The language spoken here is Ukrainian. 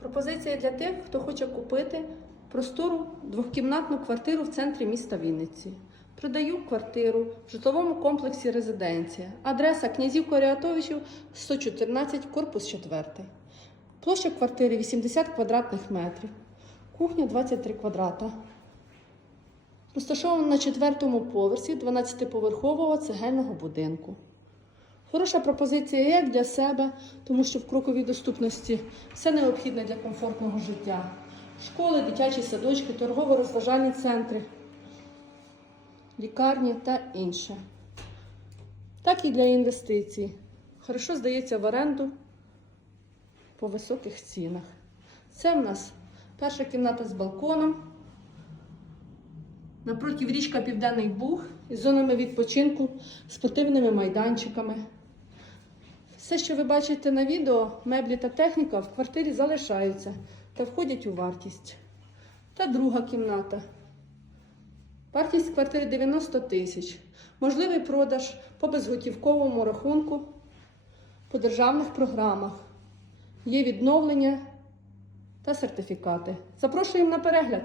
Пропозиція для тих, хто хоче купити простору двохкімнатну квартиру в центрі міста Вінниці. Продаю квартиру в житловому комплексі Резиденція. Адреса князів Коріатовичів 114, корпус 4. Площа квартири 80 квадратних метрів. Кухня 23 квадрата. Розташована на четвертому поверсі 12-поверхового цегельного будинку. Хороша пропозиція як для себе, тому що в кроковій доступності все необхідне для комфортного життя. Школи, дитячі садочки, торгово-розважальні центри, лікарні та інше. Так і для інвестицій. Хорошо здається в оренду по високих цінах. Це в нас перша кімната з балконом. Напроти річка Південний Буг із зонами відпочинку, спортивними майданчиками. Все, що ви бачите на відео, меблі та техніка в квартирі залишаються та входять у вартість. Та друга кімната. Вартість квартири 90 тисяч. Можливий продаж по безготівковому рахунку, по державних програмах. Є відновлення та сертифікати. Запрошуємо на перегляд.